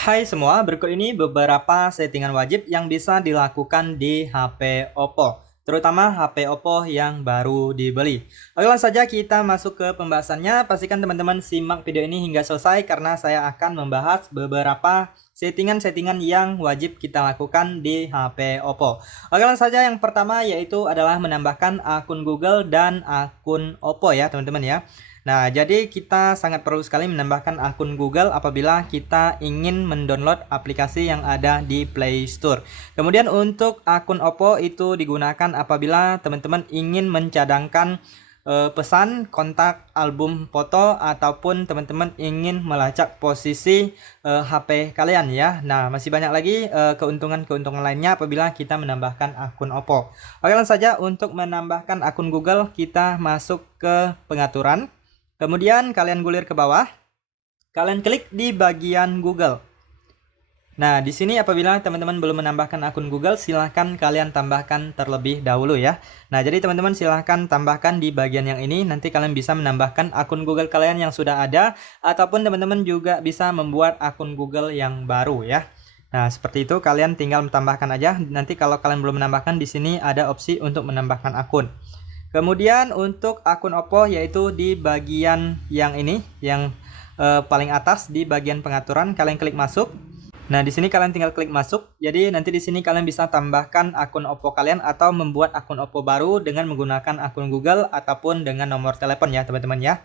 Hai semua, berikut ini beberapa settingan wajib yang bisa dilakukan di HP Oppo, terutama HP Oppo yang baru dibeli. Oke, langsung saja kita masuk ke pembahasannya. Pastikan teman-teman simak video ini hingga selesai karena saya akan membahas beberapa settingan-settingan yang wajib kita lakukan di HP Oppo. Oke, langsung saja yang pertama yaitu adalah menambahkan akun Google dan akun Oppo ya teman-teman ya. Nah, jadi kita sangat perlu sekali menambahkan akun Google apabila kita ingin mendownload aplikasi yang ada di Play Store. Kemudian untuk akun Oppo itu digunakan apabila teman-teman ingin mencadangkan pesan, kontak, album foto, ataupun teman-teman ingin melacak posisi HP kalian ya. Nah, masih banyak lagi keuntungan-keuntungan lainnya apabila kita menambahkan akun Oppo. Oke, langsung saja untuk menambahkan akun Google kita masuk ke pengaturan. Kemudian kalian gulir ke bawah, kalian klik di bagian Google. Nah, di sini apabila teman-teman belum menambahkan akun Google, silahkan kalian tambahkan terlebih dahulu ya. Nah, jadi teman-teman silahkan tambahkan di bagian yang ini, nanti kalian bisa menambahkan akun Google kalian yang sudah ada, ataupun teman-teman juga bisa membuat akun Google yang baru ya. Nah, seperti itu kalian tinggal menambahkan aja. Nanti kalau kalian belum menambahkan, di sini ada opsi untuk menambahkan akun. Kemudian untuk akun Oppo yaitu di bagian yang ini, yang paling atas di bagian pengaturan, kalian klik masuk. Nah, di sini kalian tinggal klik masuk. Jadi nanti di sini kalian bisa tambahkan akun Oppo kalian atau membuat akun Oppo baru dengan menggunakan akun Google ataupun dengan nomor telepon ya, teman-teman ya.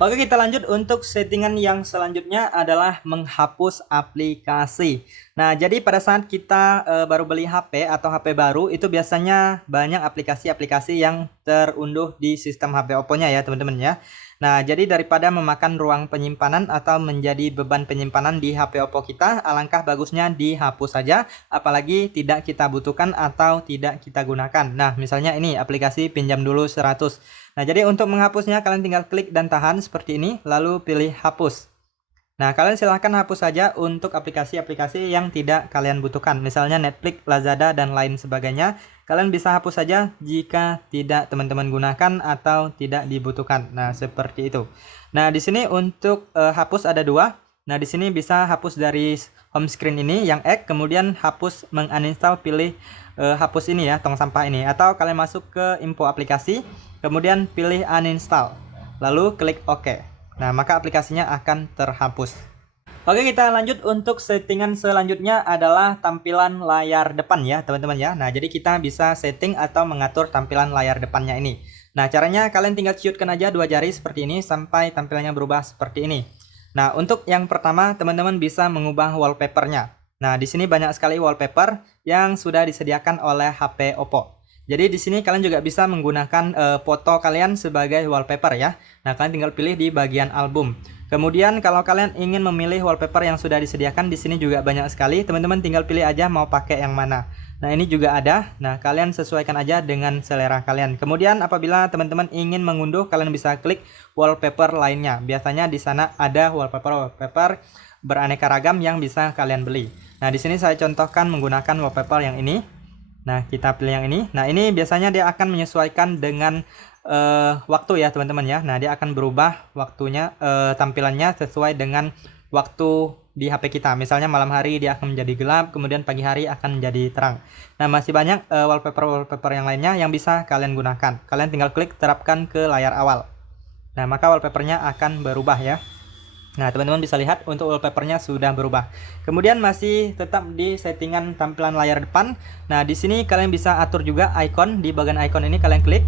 Oke, kita lanjut untuk settingan yang selanjutnya adalah menghapus aplikasi. Nah, jadi pada saat kita baru beli HP atau HP baru, itu biasanya banyak aplikasi-aplikasi yang terunduh di sistem HP Oppo-nya ya, teman-teman ya. Nah, jadi daripada memakan ruang penyimpanan atau menjadi beban penyimpanan di HP Oppo kita, alangkah bagusnya dihapus saja, apalagi tidak kita butuhkan atau tidak kita gunakan. Nah, misalnya ini aplikasi pinjam dulu 100. Nah, jadi untuk menghapusnya kalian tinggal klik dan tahan seperti ini, lalu pilih hapus. Nah, kalian silahkan hapus saja untuk aplikasi-aplikasi yang tidak kalian butuhkan. Misalnya Netflix, Lazada, dan lain sebagainya. Kalian bisa hapus saja jika tidak teman-teman gunakan atau tidak dibutuhkan. Nah, seperti itu. Nah, di sini untuk hapus ada dua. Nah, di sini bisa hapus dari home screen ini yang X, kemudian hapus menguninstall, pilih hapus ini ya, tong sampah ini. Atau kalian masuk ke info aplikasi, kemudian pilih uninstall, lalu klik OK. Nah, maka aplikasinya akan terhapus. Oke, kita lanjut untuk settingan selanjutnya adalah tampilan layar depan ya, teman-teman ya. Nah, jadi kita bisa setting atau mengatur tampilan layar depannya ini. Nah, caranya kalian tinggal ciutkan aja dua jari seperti ini sampai tampilannya berubah seperti ini. Nah, untuk yang pertama, teman-teman bisa mengubah wallpapernya. Nah, di sini banyak sekali wallpaper yang sudah disediakan oleh HP Oppo. Jadi di sini kalian juga bisa menggunakan foto kalian sebagai wallpaper ya. Nah, kalian tinggal pilih di bagian album. Kemudian kalau kalian ingin memilih wallpaper yang sudah disediakan, di sini juga banyak sekali. Teman-teman tinggal pilih aja mau pakai yang mana. Nah, ini juga ada. Nah, kalian sesuaikan aja dengan selera kalian. Kemudian apabila teman-teman ingin mengunduh, kalian bisa klik wallpaper lainnya. Biasanya di sana ada wallpaper beraneka ragam yang bisa kalian beli. Nah, di sini saya contohkan menggunakan wallpaper yang ini. Nah, kita pilih yang ini. Nah, ini biasanya dia akan menyesuaikan dengan waktu ya, teman-teman ya. Nah, dia akan berubah waktunya, tampilannya sesuai dengan waktu di HP kita. Misalnya malam hari dia akan menjadi gelap, kemudian pagi hari akan menjadi terang. Nah, masih banyak wallpaper yang lainnya yang bisa kalian gunakan. Kalian tinggal klik terapkan ke layar awal. Nah, maka wallpapernya akan berubah ya. Nah, teman-teman bisa lihat untuk wallpapernya sudah berubah. Kemudian masih tetap di settingan tampilan layar depan. Nah, di sini kalian bisa atur juga icon. Di bagian icon ini kalian klik.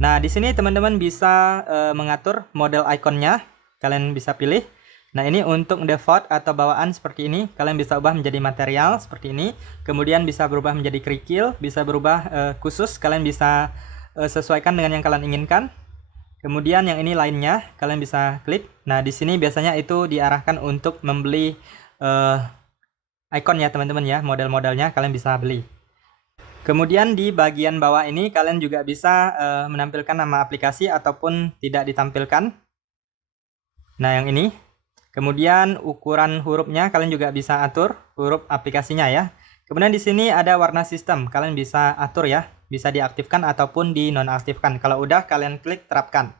Nah, di sini teman-teman bisa mengatur model ikonnya. Kalian bisa pilih. Nah, ini untuk default atau bawaan seperti ini. Kalian bisa ubah menjadi material seperti ini. Kemudian bisa berubah menjadi kerikil, bisa berubah khusus. Kalian bisa sesuaikan dengan yang kalian inginkan. Kemudian yang ini lainnya, kalian bisa klik. Nah, di sini biasanya itu diarahkan untuk membeli icon ya, teman-teman ya. Model-modelnya kalian bisa beli. Kemudian di bagian bawah ini kalian juga bisa menampilkan nama aplikasi ataupun tidak ditampilkan. Nah, yang ini. Kemudian ukuran hurufnya kalian juga bisa atur huruf aplikasinya ya. Kemudian di sini ada warna sistem, kalian bisa atur ya. Bisa diaktifkan ataupun dinonaktifkan. Kalau udah kalian klik terapkan.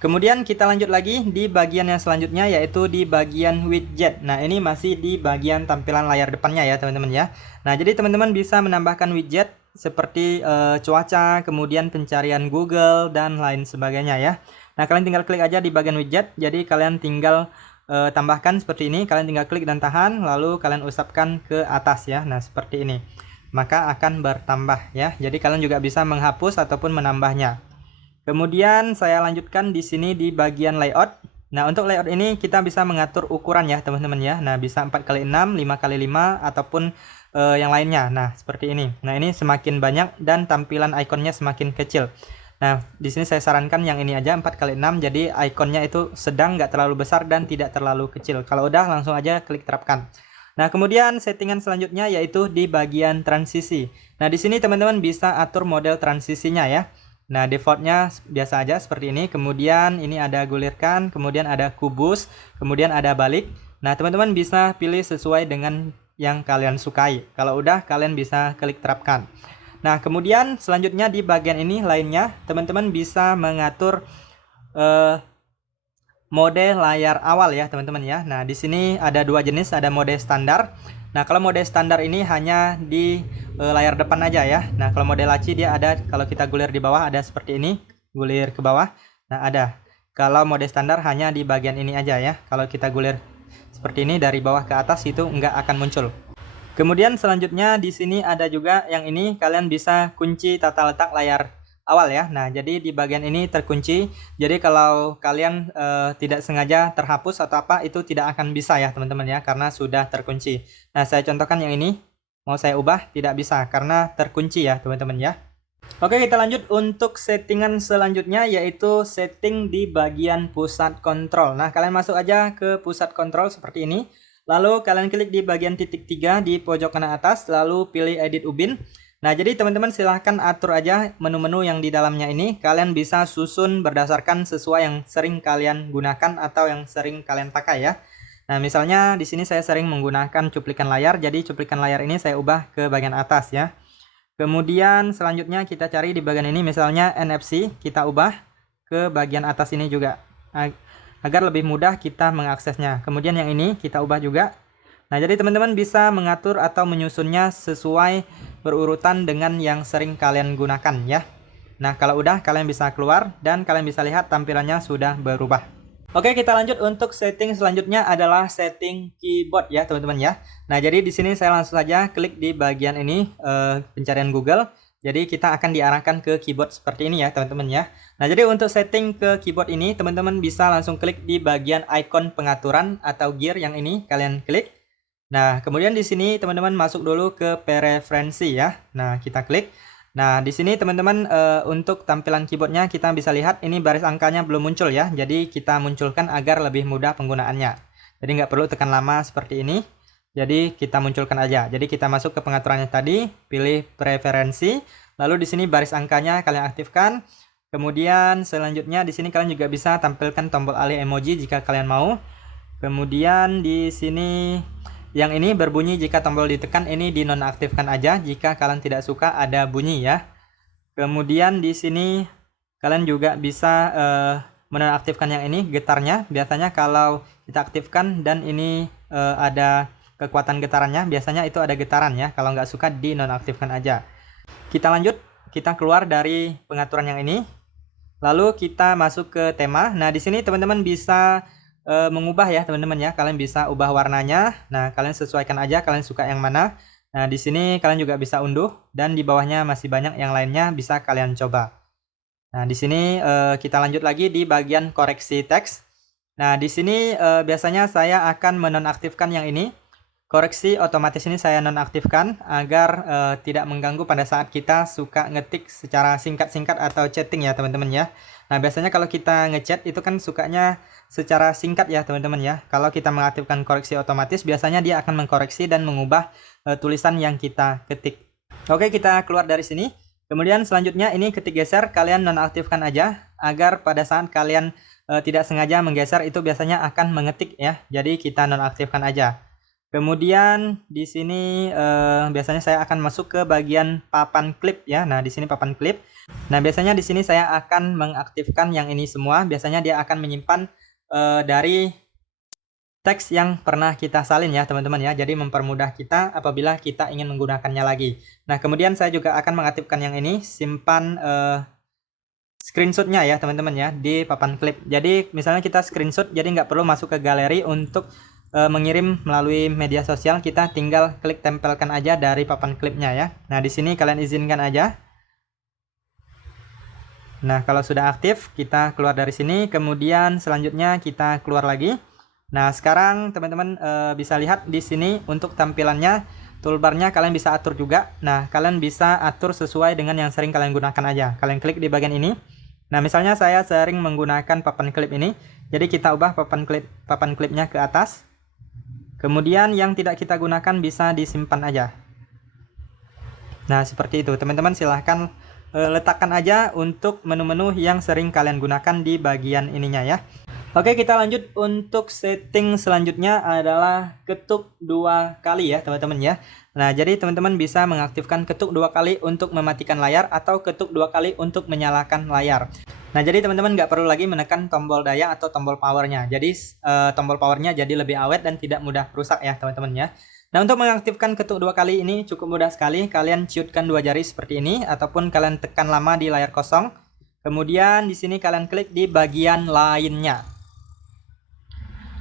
Kemudian kita lanjut lagi di bagian yang selanjutnya, yaitu di bagian widget. Nah, ini masih di bagian tampilan layar depannya ya teman-teman ya. Nah, jadi teman-teman bisa menambahkan widget seperti cuaca, kemudian pencarian Google, dan lain sebagainya ya. Nah, kalian tinggal klik aja di bagian widget. Jadi kalian tinggal tambahkan seperti ini. Kalian tinggal klik dan tahan, lalu kalian usapkan ke atas ya. Nah, seperti ini. Maka akan bertambah ya. Jadi kalian juga bisa menghapus ataupun menambahnya. Kemudian saya lanjutkan di sini di bagian layout. Nah, untuk layout ini kita bisa mengatur ukuran ya teman-teman ya. Nah, bisa 4x6, 5x5 ataupun yang lainnya. Nah, seperti ini. Nah, ini semakin banyak dan tampilan ikonnya semakin kecil. Nah, di sini saya sarankan yang ini aja 4x6, jadi ikonnya itu sedang, nggak terlalu besar dan tidak terlalu kecil. Kalau udah langsung aja klik terapkan. Nah, kemudian settingan selanjutnya yaitu di bagian transisi. Nah, di sini teman-teman bisa atur model transisinya ya. Nah, defaultnya biasa aja seperti ini. Kemudian ini ada gulirkan, kemudian ada kubus, kemudian ada balik. Nah, teman-teman bisa pilih sesuai dengan yang kalian sukai. Kalau udah, kalian bisa klik terapkan. Nah, kemudian selanjutnya di bagian ini lainnya, teman-teman bisa mengatur mode layar awal ya, teman-teman ya. Nah, di sini ada dua jenis, ada mode standar. Nah, kalau mode standar ini hanya di layar depan aja ya. Nah, kalau mode laci dia ada, kalau kita gulir di bawah ada seperti ini, gulir ke bawah. Nah, ada. Kalau mode standar hanya di bagian ini aja ya. Kalau kita gulir seperti ini dari bawah ke atas itu nggak akan muncul. Kemudian selanjutnya di sini ada juga yang ini, kalian bisa kunci tata letak layar awal ya. Nah, jadi di bagian ini terkunci. Jadi kalau kalian tidak sengaja terhapus atau apa, itu tidak akan bisa ya teman-teman ya, karena sudah terkunci. Nah, saya contohkan yang ini. Mau saya ubah tidak bisa karena terkunci ya teman-teman ya. Oke, kita lanjut untuk settingan selanjutnya, yaitu setting di bagian pusat kontrol. Nah, kalian masuk aja ke pusat kontrol seperti ini. Lalu kalian klik di bagian titik 3 di pojok kanan atas, lalu pilih edit ubin. Nah, jadi teman-teman silahkan atur aja menu-menu yang di dalamnya ini. Kalian bisa susun berdasarkan sesuai yang sering kalian gunakan atau yang sering kalian pakai ya. Nah, misalnya di sini saya sering menggunakan cuplikan layar, jadi cuplikan layar ini saya ubah ke bagian atas ya. Kemudian selanjutnya kita cari di bagian ini, misalnya NFC, kita ubah ke bagian atas ini juga agar lebih mudah kita mengaksesnya. Kemudian yang ini kita ubah juga. Nah, jadi teman-teman bisa mengatur atau menyusunnya sesuai berurutan dengan yang sering kalian gunakan ya. Nah, kalau udah kalian bisa keluar dan kalian bisa lihat tampilannya sudah berubah. Oke, kita lanjut untuk setting selanjutnya adalah setting keyboard ya teman-teman ya. Nah, jadi di sini saya langsung saja klik di bagian ini pencarian Google. Jadi kita akan diarahkan ke keyboard seperti ini ya teman-teman ya. Nah, jadi untuk setting ke keyboard ini teman-teman bisa langsung klik di bagian icon pengaturan atau gear yang ini, kalian klik. Nah, kemudian di sini teman-teman masuk dulu ke preferensi ya. Nah, kita klik. Nah, di sini teman-teman untuk tampilan keyboardnya kita bisa lihat ini baris angkanya belum muncul ya. Jadi kita munculkan agar lebih mudah penggunaannya. Jadi nggak perlu tekan lama seperti ini. Jadi kita munculkan aja. Jadi kita masuk ke pengaturannya tadi, pilih preferensi, lalu di sini baris angkanya kalian aktifkan. Kemudian selanjutnya di sini kalian juga bisa tampilkan tombol alih emoji jika kalian mau. Kemudian di sini yang ini berbunyi jika tombol ditekan, ini dinonaktifkan aja jika kalian tidak suka ada bunyi ya. Kemudian di sini kalian juga bisa menonaktifkan yang ini, getarnya. Biasanya kalau kita aktifkan dan ini ada kekuatan getarannya, biasanya itu ada getaran ya. Kalau nggak suka dinonaktifkan aja. Kita lanjut, kita keluar dari pengaturan yang ini. Lalu kita masuk ke tema. Nah, di sini teman-teman bisa mengubah ya teman-teman ya. Kalian bisa ubah warnanya. Nah, kalian sesuaikan aja kalian suka yang mana. Nah, di sini kalian juga bisa unduh dan di bawahnya masih banyak yang lainnya bisa kalian coba. Nah, di sini kita lanjut lagi di bagian koreksi teks. Nah, di sini biasanya saya akan menonaktifkan yang ini. Koreksi otomatis ini saya nonaktifkan agar tidak mengganggu pada saat kita suka ngetik secara singkat-singkat atau chatting ya teman-teman ya. Nah, biasanya kalau kita ngechat itu kan sukanya secara singkat ya teman-teman ya. Kalau kita mengaktifkan koreksi otomatis, biasanya dia akan mengkoreksi dan mengubah tulisan yang kita ketik. Oke, kita keluar dari sini. Kemudian selanjutnya ini ketik geser, kalian nonaktifkan aja agar pada saat kalian tidak sengaja menggeser itu biasanya akan mengetik ya. Jadi kita nonaktifkan aja. Kemudian di sini biasanya saya akan masuk ke bagian papan klip ya. Nah, di sini papan klip. Nah, biasanya di sini saya akan mengaktifkan yang ini semua. Biasanya dia akan menyimpan dari teks yang pernah kita salin ya teman-teman ya. Jadi mempermudah kita apabila kita ingin menggunakannya lagi. Nah, kemudian saya juga akan mengaktifkan yang ini, simpan screenshotnya ya teman-teman ya di papan klip. Jadi misalnya kita screenshot, jadi nggak perlu masuk ke galeri untuk mengirim melalui media sosial. Kita tinggal klik tempelkan aja dari papan klipnya ya. Nah, di sini kalian izinkan aja. Nah, kalau sudah aktif, kita keluar dari sini. Kemudian selanjutnya kita keluar lagi. Nah, sekarang teman-teman bisa lihat di sini untuk tampilannya, toolbarnya kalian bisa atur juga. Nah, kalian bisa atur sesuai dengan yang sering kalian gunakan aja. Kalian klik di bagian ini. Nah, misalnya saya sering menggunakan papan klip ini. Jadi kita ubah papan klipnya ke atas. Kemudian yang tidak kita gunakan bisa disimpan aja. Nah, seperti itu. Teman-teman silahkan letakkan aja untuk menu-menu yang sering kalian gunakan di bagian ininya ya. Oke, kita lanjut untuk setting selanjutnya adalah ketuk 2 kali ya teman-teman ya. Nah, jadi teman-teman bisa mengaktifkan ketuk 2 kali untuk mematikan layar atau ketuk 2 kali untuk menyalakan layar. Nah, jadi teman-teman nggak perlu lagi menekan tombol daya atau tombol powernya. Jadi tombol powernya jadi lebih awet dan tidak mudah rusak ya teman-teman ya. Nah, untuk mengaktifkan ketuk 2 kali ini cukup mudah sekali. Kalian ciutkan 2 jari seperti ini ataupun kalian tekan lama di layar kosong. Kemudian di sini kalian klik di bagian lainnya.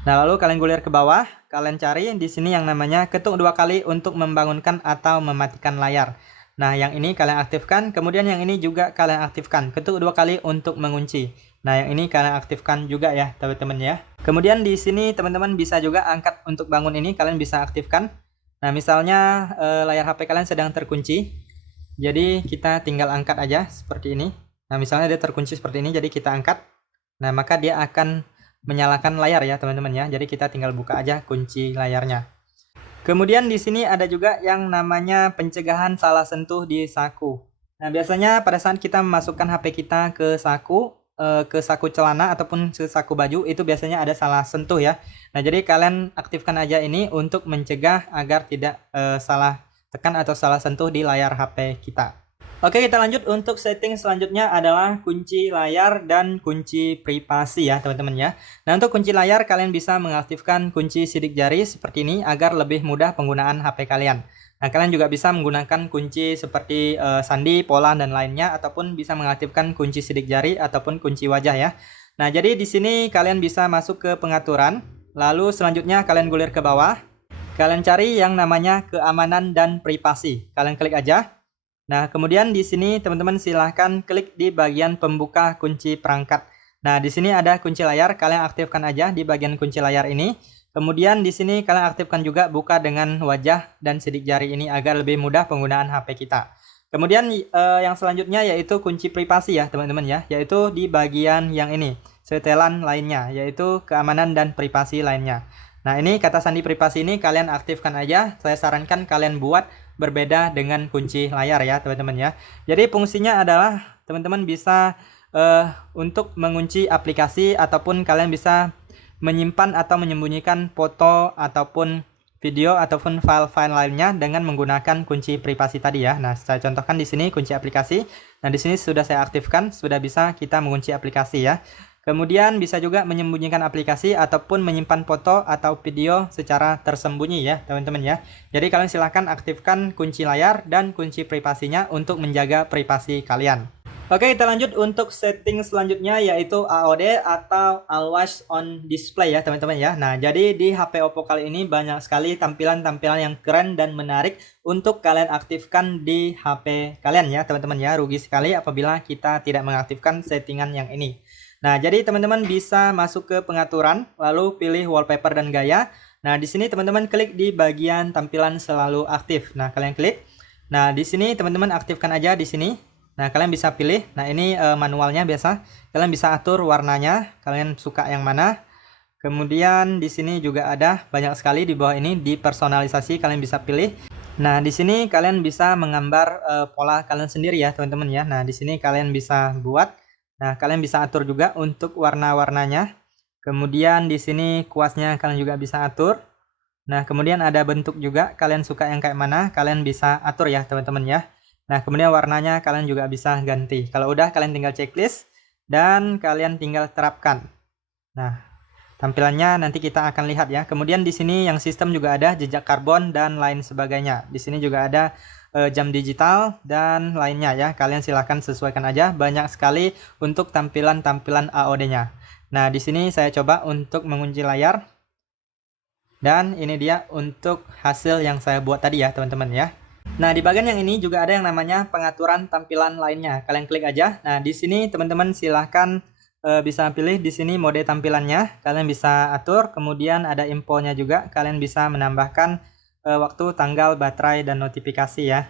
Nah, lalu kalian gulir ke bawah, kalian cari di sini yang namanya ketuk 2 kali untuk membangunkan atau mematikan layar. Nah, yang ini kalian aktifkan, kemudian yang ini juga kalian aktifkan, ketuk 2 kali untuk mengunci. Nah, yang ini kalian aktifkan juga ya, teman-teman ya. Kemudian di sini teman-teman bisa juga angkat untuk bangun ini, kalian bisa aktifkan. Nah, misalnya layar HP kalian sedang terkunci, jadi kita tinggal angkat aja seperti ini. Nah, misalnya dia terkunci seperti ini, jadi kita angkat. Nah, maka dia akan menyalakan layar ya teman-teman ya. Jadi kita tinggal buka aja kunci layarnya. Kemudian di sini ada juga yang namanya pencegahan salah sentuh di saku. Nah, biasanya pada saat kita memasukkan HP kita ke saku celana ataupun ke saku baju, itu biasanya ada salah sentuh ya. Nah, jadi kalian aktifkan aja ini untuk mencegah agar tidak salah tekan atau salah sentuh di layar HP kita. Oke, kita lanjut untuk setting selanjutnya adalah kunci layar dan kunci privasi ya teman-teman ya. Nah, untuk kunci layar kalian bisa mengaktifkan kunci sidik jari seperti ini agar lebih mudah penggunaan HP kalian. Nah, kalian juga bisa menggunakan kunci seperti sandi, pola, dan lainnya, ataupun bisa mengaktifkan kunci sidik jari ataupun kunci wajah ya. Nah, jadi di sini kalian bisa masuk ke pengaturan, lalu selanjutnya kalian gulir ke bawah. Kalian cari yang namanya keamanan dan privasi. Kalian klik aja. Nah, kemudian di sini teman-teman silahkan klik di bagian pembuka kunci perangkat. Nah, di sini ada kunci layar, kalian aktifkan aja di bagian kunci layar ini. Kemudian di sini kalian aktifkan juga buka dengan wajah dan sidik jari ini agar lebih mudah penggunaan HP kita. Kemudian yang selanjutnya yaitu kunci privasi ya teman-teman ya, yaitu di bagian yang ini, setelan lainnya, yaitu keamanan dan privasi lainnya. Nah, ini kata sandi privasi ini kalian aktifkan aja. Saya sarankan kalian buat berbeda dengan kunci layar ya teman-teman ya. Jadi fungsinya adalah teman-teman bisa untuk mengunci aplikasi ataupun kalian bisa menyimpan atau menyembunyikan foto ataupun video ataupun file-file lainnya dengan menggunakan kunci privasi tadi ya. Nah, saya contohkan di sini kunci aplikasi. Nah, di sini sudah saya aktifkan, sudah bisa kita mengunci aplikasi ya. Kemudian bisa juga menyembunyikan aplikasi ataupun menyimpan foto atau video secara tersembunyi ya teman-teman ya. Jadi kalian silahkan aktifkan kunci layar dan kunci privasinya untuk menjaga privasi kalian. Oke, kita lanjut untuk setting selanjutnya yaitu AOD atau Always On Display ya teman-teman ya. Nah, jadi di HP Oppo kali ini banyak sekali tampilan-tampilan yang keren dan menarik untuk kalian aktifkan di HP kalian ya teman-teman ya. Rugi sekali apabila kita tidak mengaktifkan settingan yang ini. Nah, jadi teman-teman bisa masuk ke pengaturan, lalu pilih wallpaper dan gaya. Nah, di sini teman-teman klik di bagian tampilan selalu aktif. Nah, kalian klik. Nah, di sini teman-teman aktifkan aja di sini. Nah, kalian bisa pilih. Nah, ini manualnya biasa. Kalian bisa atur warnanya, kalian suka yang mana. Kemudian di sini juga ada banyak sekali di bawah ini di personalisasi kalian bisa pilih. Nah, di sini kalian bisa menggambar pola kalian sendiri ya, teman-teman ya. Nah, di sini kalian bisa buat. Nah, kalian bisa atur juga untuk warna-warnanya. Kemudian di sini kuasnya kalian juga bisa atur. Nah, kemudian ada bentuk juga, kalian suka yang kayak mana, kalian bisa atur ya, teman-teman ya. Nah, kemudian warnanya kalian juga bisa ganti. Kalau udah, kalian tinggal checklist dan kalian tinggal terapkan. Nah, tampilannya nanti kita akan lihat ya. Kemudian di sini yang sistem juga ada jejak karbon dan lain sebagainya. Di sini juga ada jam digital dan lainnya ya. Kalian silahkan sesuaikan aja. Banyak sekali untuk tampilan-tampilan AOD-nya. Nah, di sini saya coba untuk mengunci layar. Dan ini dia untuk hasil yang saya buat tadi ya, teman-teman ya. Nah, di bagian yang ini juga ada yang namanya pengaturan tampilan lainnya. Kalian klik aja. Nah, di sini teman-teman silahkan bisa pilih di sini mode tampilannya. Kalian bisa atur. Kemudian ada infonya juga. Kalian bisa menambahkan waktu, tanggal, baterai, dan notifikasi ya.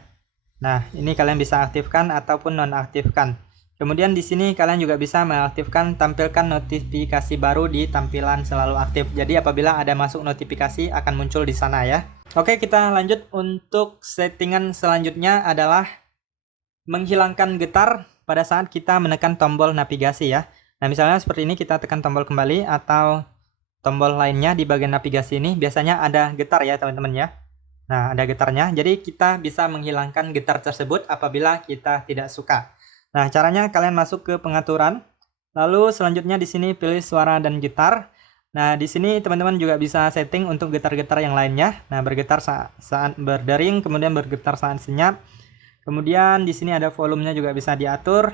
Nah, ini kalian bisa aktifkan ataupun nonaktifkan. Kemudian di sini kalian juga bisa mengaktifkan tampilkan notifikasi baru di tampilan selalu aktif. Jadi apabila ada masuk notifikasi akan muncul di sana ya. Oke, kita lanjut. Untuk settingan selanjutnya adalah menghilangkan getar pada saat kita menekan tombol navigasi ya. Nah, misalnya seperti ini, kita tekan tombol kembali atau tombol lainnya di bagian navigasi ini biasanya ada getar ya, teman-teman ya. Nah, ada getarnya. Jadi kita bisa menghilangkan getar tersebut apabila kita tidak suka. Nah, caranya kalian masuk ke pengaturan. Lalu selanjutnya di sini pilih suara dan gitar. Nah, di sini teman-teman juga bisa setting untuk getar-getar yang lainnya. Nah, bergetar saat berdering, kemudian bergetar saat senyap. Kemudian di sini ada volumenya juga bisa diatur.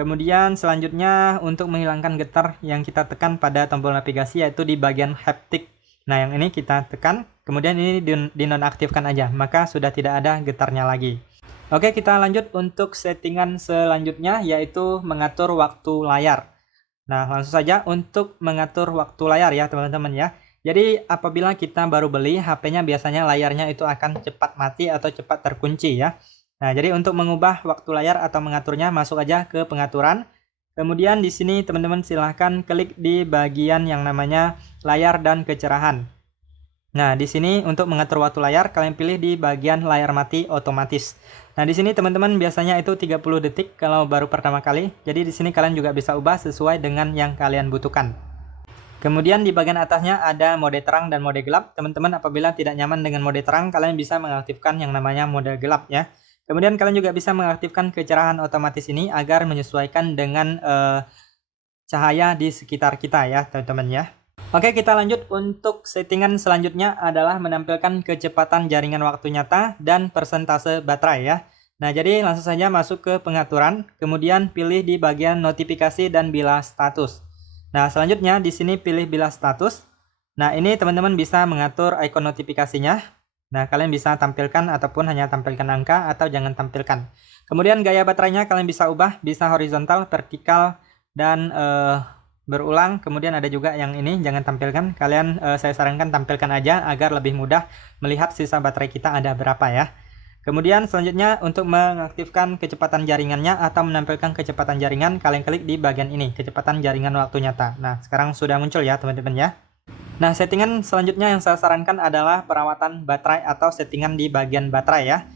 Kemudian selanjutnya untuk menghilangkan getar yang kita tekan pada tombol navigasi yaitu di bagian haptik. Nah, yang ini kita tekan, kemudian ini dinonaktifkan aja, maka sudah tidak ada getarnya lagi. Oke, kita lanjut untuk settingan selanjutnya yaitu mengatur waktu layar. Nah, langsung saja untuk mengatur waktu layar ya, teman-teman ya. Jadi apabila kita baru beli HP-nya, biasanya layarnya itu akan cepat mati atau cepat terkunci ya. Nah, jadi untuk mengubah waktu layar atau mengaturnya, masuk aja ke pengaturan. Kemudian di sini teman-teman silahkan klik di bagian yang namanya layar dan kecerahan. Nah, di sini untuk mengatur waktu layar, kalian pilih di bagian layar mati otomatis. Nah, di sini teman-teman biasanya itu 30 detik kalau baru pertama kali. Jadi di sini kalian juga bisa ubah sesuai dengan yang kalian butuhkan. Kemudian di bagian atasnya ada mode terang dan mode gelap. Teman-teman apabila tidak nyaman dengan mode terang, kalian bisa mengaktifkan yang namanya mode gelap ya. Kemudian kalian juga bisa mengaktifkan kecerahan otomatis ini agar menyesuaikan dengan cahaya di sekitar kita ya, teman-teman ya. Oke, kita lanjut. Untuk settingan selanjutnya adalah menampilkan kecepatan jaringan waktu nyata dan persentase baterai ya. Nah, jadi langsung saja masuk ke pengaturan, kemudian pilih di bagian notifikasi dan bilas status. Nah, selanjutnya di sini pilih bilas status. Nah, ini teman-teman bisa mengatur icon notifikasinya. Nah, kalian bisa tampilkan ataupun hanya tampilkan angka atau jangan tampilkan. Kemudian gaya baterainya kalian bisa ubah, bisa horizontal, vertikal, dan berulang. Kemudian ada juga yang ini jangan tampilkan. Kalian saya sarankan tampilkan aja agar lebih mudah melihat sisa baterai kita ada berapa ya. Kemudian selanjutnya untuk mengaktifkan kecepatan jaringannya atau menampilkan kecepatan jaringan, kalian klik di bagian ini, kecepatan jaringan waktu nyata. Nah, sekarang sudah muncul ya, teman-teman ya. Nah, settingan selanjutnya yang saya sarankan adalah perawatan baterai atau settingan di bagian baterai ya.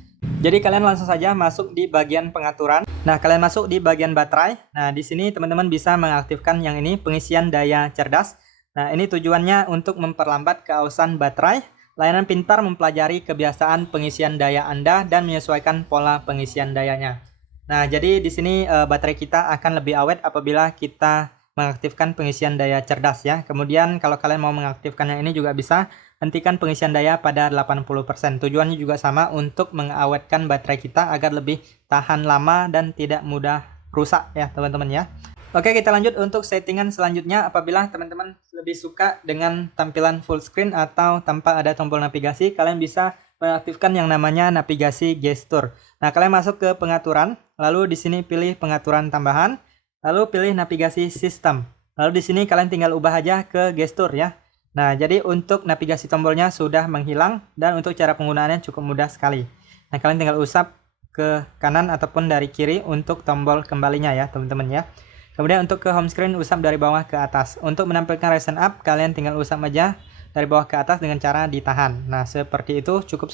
Jadi kalian langsung saja masuk di bagian pengaturan. Nah, kalian masuk di bagian baterai. Nah, di sini teman-teman bisa mengaktifkan yang ini, pengisian daya cerdas. Nah, ini tujuannya untuk memperlambat keausan baterai. Layanan pintar mempelajari kebiasaan pengisian daya Anda dan menyesuaikan pola pengisian dayanya. Nah, jadi di sini baterai kita akan lebih awet apabila kita mengaktifkan pengisian daya cerdas ya. Kemudian kalau kalian mau mengaktifkan yang ini juga bisa, hentikan pengisian daya pada 80%. Tujuannya juga sama, untuk mengawetkan baterai kita agar lebih tahan lama dan tidak mudah rusak ya, teman-teman ya. Oke, kita lanjut untuk settingan selanjutnya. Apabila teman-teman lebih suka dengan tampilan full screen atau tanpa ada tombol navigasi, kalian bisa mengaktifkan yang namanya navigasi gestur. Nah, kalian masuk ke pengaturan, lalu di sini pilih pengaturan tambahan, lalu pilih navigasi sistem. Lalu di sini kalian tinggal ubah aja ke gestur ya. Nah, jadi untuk navigasi tombolnya sudah menghilang dan untuk cara penggunaannya cukup mudah sekali. Nah, kalian tinggal usap ke kanan ataupun dari kiri untuk tombol kembalinya ya, teman-teman ya. Kemudian untuk ke home screen, usap dari bawah ke atas. Untuk menampilkan Ryzen up, kalian tinggal usap aja dari bawah ke atas dengan cara ditahan. Nah, seperti itu cukup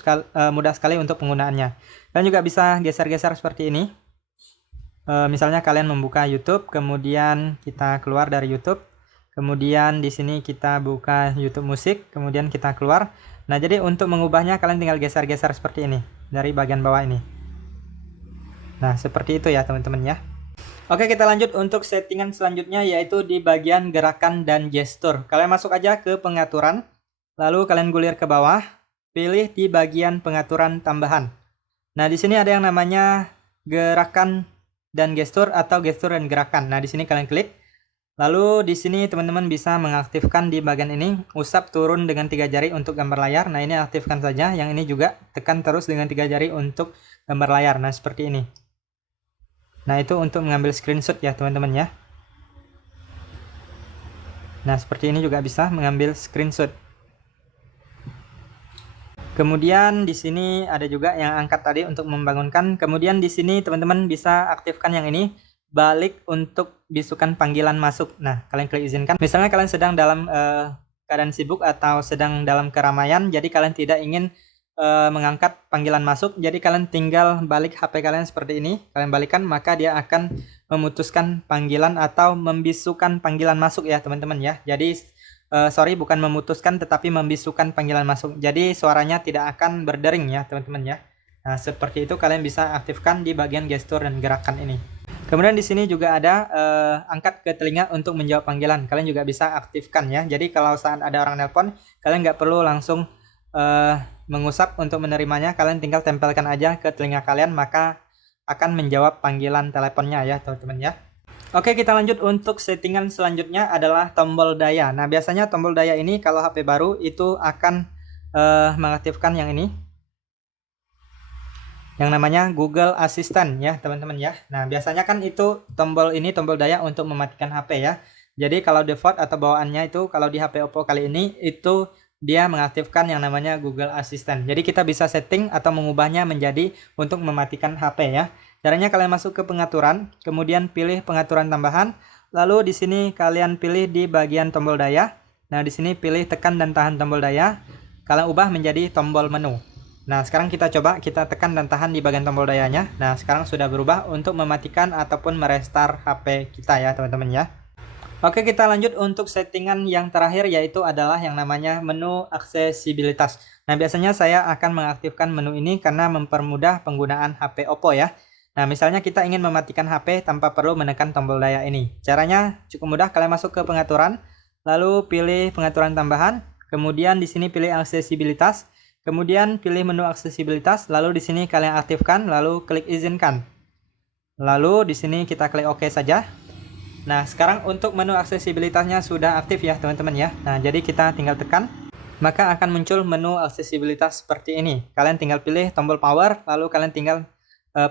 mudah sekali untuk penggunaannya. Kalian juga bisa geser-geser seperti ini. Misalnya kalian membuka YouTube, kemudian kita keluar dari YouTube. Kemudian di sini kita buka YouTube musik, kemudian kita keluar. Nah, jadi untuk mengubahnya kalian tinggal geser-geser seperti ini dari bagian bawah ini. Nah, seperti itu ya teman-teman ya. Oke, kita lanjut untuk settingan selanjutnya, yaitu di bagian gerakan dan gestur. Kalian masuk aja ke pengaturan, lalu kalian gulir ke bawah, pilih di bagian pengaturan tambahan. Nah, di sini ada yang namanya gerakan dan gestur atau gestur dan gerakan. Nah, di sini kalian klik. Lalu di sini teman-teman bisa mengaktifkan di bagian ini, usap turun dengan 3 jari untuk gambar layar. Nah, ini aktifkan saja. Yang ini juga tekan terus dengan 3 jari untuk gambar layar. Nah, seperti ini. Nah, itu untuk mengambil screenshot ya teman-teman ya. Nah, seperti ini juga bisa mengambil screenshot. Kemudian di sini ada juga yang angkat tadi untuk membangunkan. Kemudian di sini teman-teman bisa aktifkan yang ini, balik untuk bisukan panggilan masuk. Nah, kalian klik izinkan. Misalnya kalian sedang dalam keadaan sibuk atau sedang dalam keramaian, jadi kalian tidak ingin mengangkat panggilan masuk, jadi kalian tinggal balik HP kalian seperti ini, kalian balikan, maka dia akan memutuskan panggilan atau membisukan panggilan masuk ya teman-teman ya. Jadi sorry, bukan memutuskan tetapi membisukan panggilan masuk. Jadi suaranya tidak akan berdering ya teman-teman ya. Nah, seperti itu kalian bisa aktifkan di bagian gestur dan gerakan ini. Kemudian di sini juga ada angkat ke telinga untuk menjawab panggilan. Kalian juga bisa aktifkan ya. Jadi kalau saat ada orang nelpon, kalian nggak perlu langsung mengusap untuk menerimanya. Kalian tinggal tempelkan aja ke telinga kalian, maka akan menjawab panggilan teleponnya ya teman-teman ya. Oke, kita lanjut untuk settingan selanjutnya adalah tombol daya. Nah, biasanya tombol daya ini kalau HP baru itu akan mengaktifkan yang ini, yang namanya Google Assistant ya teman-teman ya. Nah, biasanya kan itu tombol ini tombol daya untuk mematikan HP ya. Jadi kalau default atau bawaannya itu kalau di HP Oppo kali ini itu dia mengaktifkan yang namanya Google Assistant. Jadi kita bisa setting atau mengubahnya menjadi untuk mematikan HP ya. Caranya kalian masuk ke pengaturan, kemudian pilih pengaturan tambahan, lalu di sini kalian pilih di bagian tombol daya. Nah, di sini pilih tekan dan tahan tombol daya. Kalian ubah menjadi tombol menu. Nah, sekarang kita coba kita tekan dan tahan di bagian tombol dayanya. Nah, sekarang sudah berubah untuk mematikan ataupun merestart HP kita ya, teman-teman ya. Oke, kita lanjut untuk settingan yang terakhir, yaitu adalah yang namanya menu aksesibilitas. Nah, biasanya saya akan mengaktifkan menu ini karena mempermudah penggunaan HP Oppo ya. Nah, misalnya kita ingin mematikan HP tanpa perlu menekan tombol daya ini. Caranya cukup mudah, kalian masuk ke pengaturan, lalu pilih pengaturan tambahan, kemudian di sini pilih aksesibilitas, kemudian pilih menu aksesibilitas, lalu di sini kalian aktifkan, lalu klik izinkan. Lalu di sini kita klik OK saja. Nah, sekarang untuk menu aksesibilitasnya sudah aktif ya, teman-teman ya. Nah, jadi kita tinggal tekan, maka akan muncul menu aksesibilitas seperti ini. Kalian tinggal pilih tombol power, lalu kalian tinggal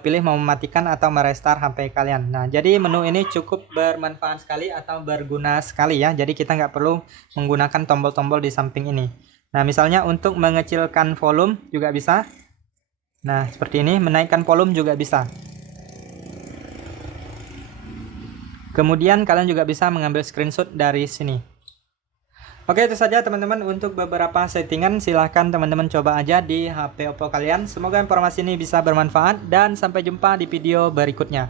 pilih mau mematikan atau merestart HP kalian. Nah, jadi menu ini cukup bermanfaat sekali atau berguna sekali ya. Jadi kita nggak perlu menggunakan tombol-tombol di samping ini. Nah, misalnya untuk mengecilkan volume juga bisa. Nah, seperti ini, menaikkan volume juga bisa. Kemudian kalian juga bisa mengambil screenshot dari sini. Oke, itu saja teman-teman untuk beberapa settingan. Silahkan teman-teman coba aja di HP Oppo kalian. Semoga informasi ini bisa bermanfaat dan sampai jumpa di video berikutnya.